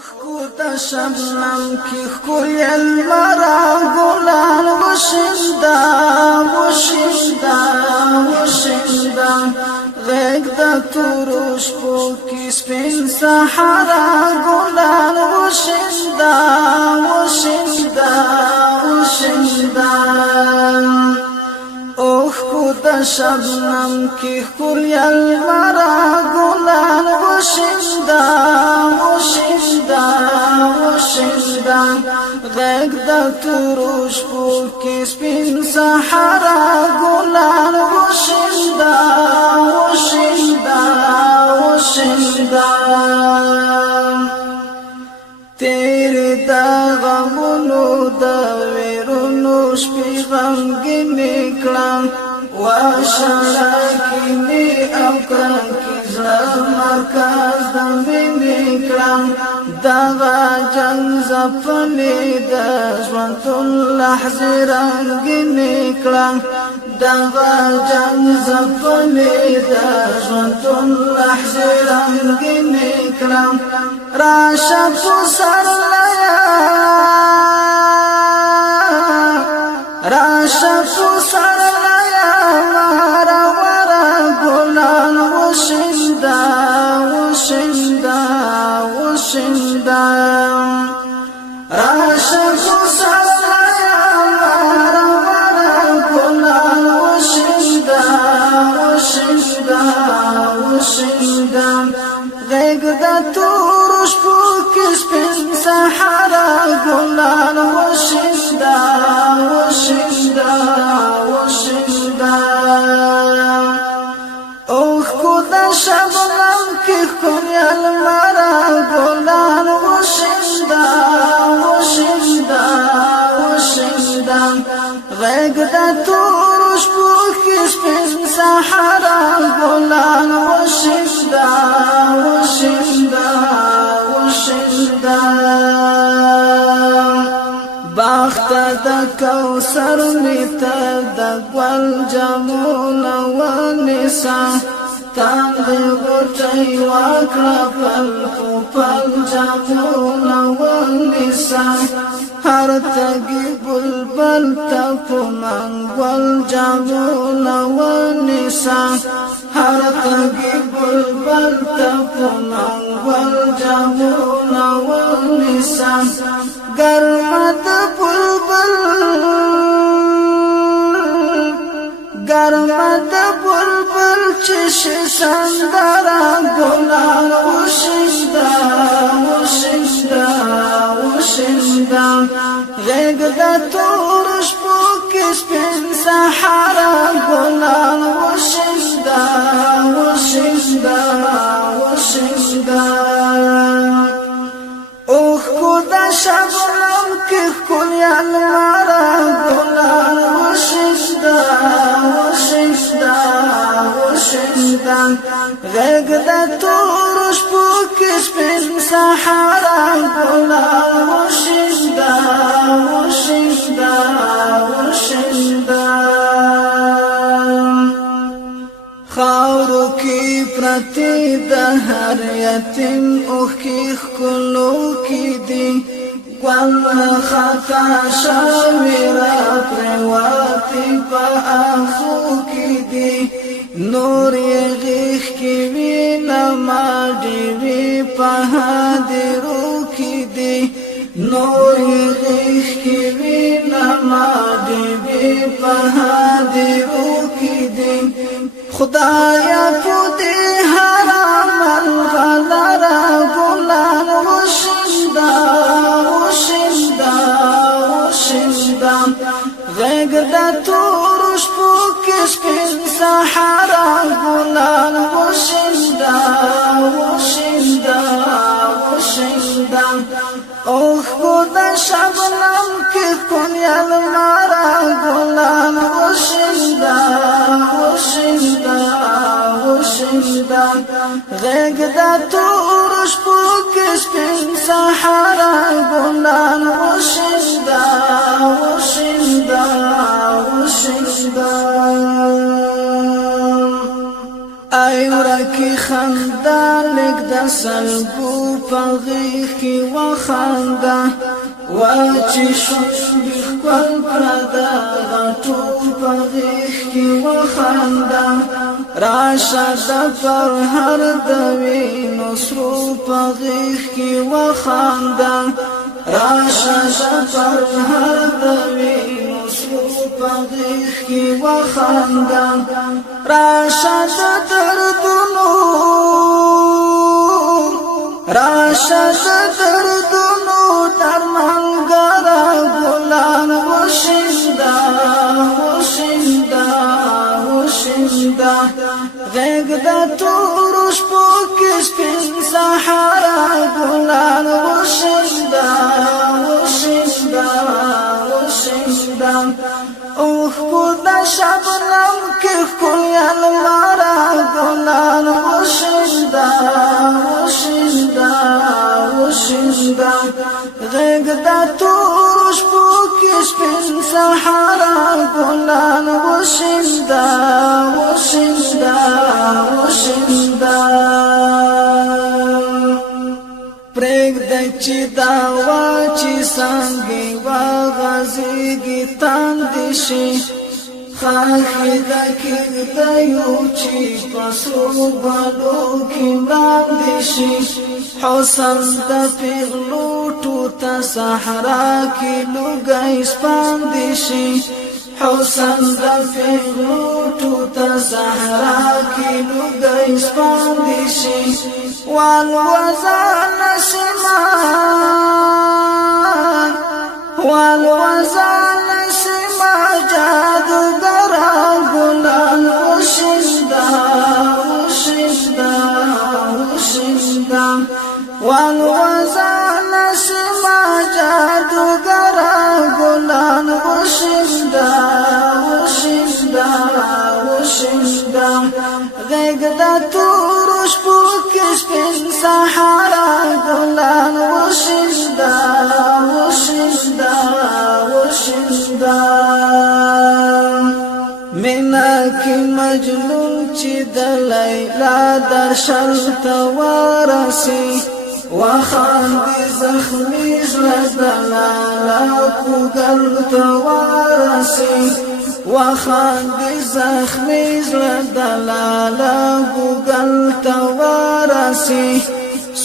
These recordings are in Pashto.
Kuta shabnam ki khuyal mara gulan washinda washinda washinda Vegda turush po ki spin sahara gulan washinda washinda washinda Kuta shabnam ki khuyal mara gulan washinda washinda washinda Vegda turush po ki spin sahara gulan washinda washinda washinda Tere da ghamunu da verunu shpi ghamgini klan wa sharakini amkran ki markaz da mini klan daga jang zapani da jwantul lahziran gini klan daga jang zapani da jwantul lahziran gini klan rasha pusarlaya rasha pusarlaya mara wara gulan washinda washinda washinda rasha pusarlaya mara wara gulan washinda washinda washinda Vegda turush po ki spin sahara gulan washinda washinda washinda Kuda shabnam ki khuyal mara gulan washinda washinda washinda Vegda turush po ki spin sahara gulan washinda washinda washinda Bakhta da kausar mita da gwal jamuna wa nisa Tandi gutai wakra pal kupal jamuna wa nisa Har tagi bulbal takumang gwal jamuna wa nisa Har tagi bulbal takumang gwal jamuna wa nisa Garmat bulbul Garmat bulbul chishi sandara gulan washinda washinda washinda Vegda turush po ki spin sahara gulan washinda washinda washinda Kuda shabnam ki khuyal mara gulan washinda washinda washinda Vegda turush po ki spin sahara gulan washinda washinda washinda Khawru ki prati da har yatim ki khulu ki di Gwalla khata shamira prewati pa akhu ki di Nur ye gikh ki vina madi vi pa hadiru ki di Nur ye gikh ki vina madi vi pa hadiru ki di Khudaya pudi haram al-ghalara gulan washinda washinda washinda Vegda turush po ki spin sahara gulan washinda washinda washinda Kuda shabnam ki khuyal mara gulan washinda washinda washinda Vegda turush po ki spin sahara gulan washinda washinda washinda Ayura ki khanda legda دسلګو پغیخ کی وخاندا واچی شوندی خپل پردا غټو پغیخ کی وخاندا راشه د پر هر دوی نصرو پغیخ کی وخاندا راشه د پر هر دوی پغیخ کی وخاندا راشه د دردونو راشه د دردونو درملګرا ګلان وشندا وشندا وشندا غږ د تورو شپو کې سپین صحرا ګلان وشندا وشندا وشندا اوه خود شبنم کې کویل مارا ګلان وشندا وشندا وشندا غږ د تورو شپو کې سپین صحرا ګلان وشندا وشندا وشندا پرېږده چې دا واچي څنګه واغځېږي تاندې شي خاخې د کېږدیو چې په سرو بلو کې مراندې شي حسن د پیغلوټو ته صحرا کې لوګی سپاندې شي حسن د پیغلوټو ته صحرا کې لوګی سپاندې شي والوزا نسمان والوزا نسمان جادوگرا گلان وشندا وشندا وشندا والوزا نسمان جادوگرا گلان وشندا وشندا وشندا غږ د تورو شپو کې سپین صحرا ګلان وشندا وشندا وشندا مینا کې مجنون چې د لیلا درشل ته ورسي وخاندي زخمي زړه د لالا کوګل ته ورسي وخاندي زخمي زړه د لالا کوګل ته ورسي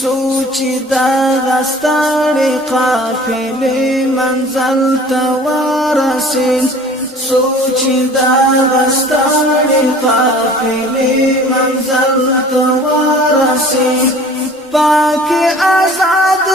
سوچ دا غستړې قافلې منزل ته ورسي سوچ دا غستړې قافلې منزل ته ورسي پاک آزاد